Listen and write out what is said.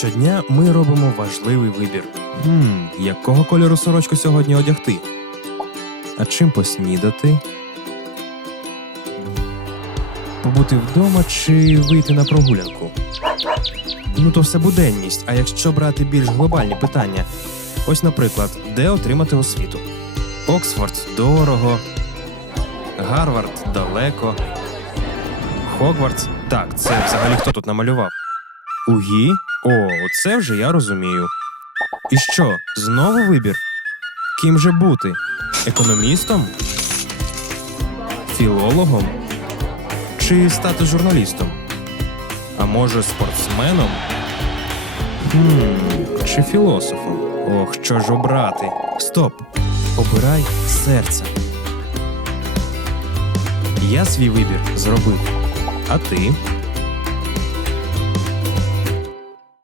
Щодня ми робимо важливий вибір. Хм, якого кольору сорочку сьогодні одягти? А чим поснідати? Побути вдома чи вийти на прогулянку? Ну то все буденність. А якщо брати більш глобальні питання, ось, наприклад, де отримати освіту? Оксфорд дорого, Гарвард далеко. Хогвартс? Так, це взагалі хто тут намалював? Угі? О, це вже я розумію. І що, знову вибір? Ким же бути? Економістом? Філологом? Чи стати журналістом? А може, спортсменом? Хм, чи філософом? Ох, що ж обрати? Стоп! Обирай серце. Я свій вибір зробив. А ти?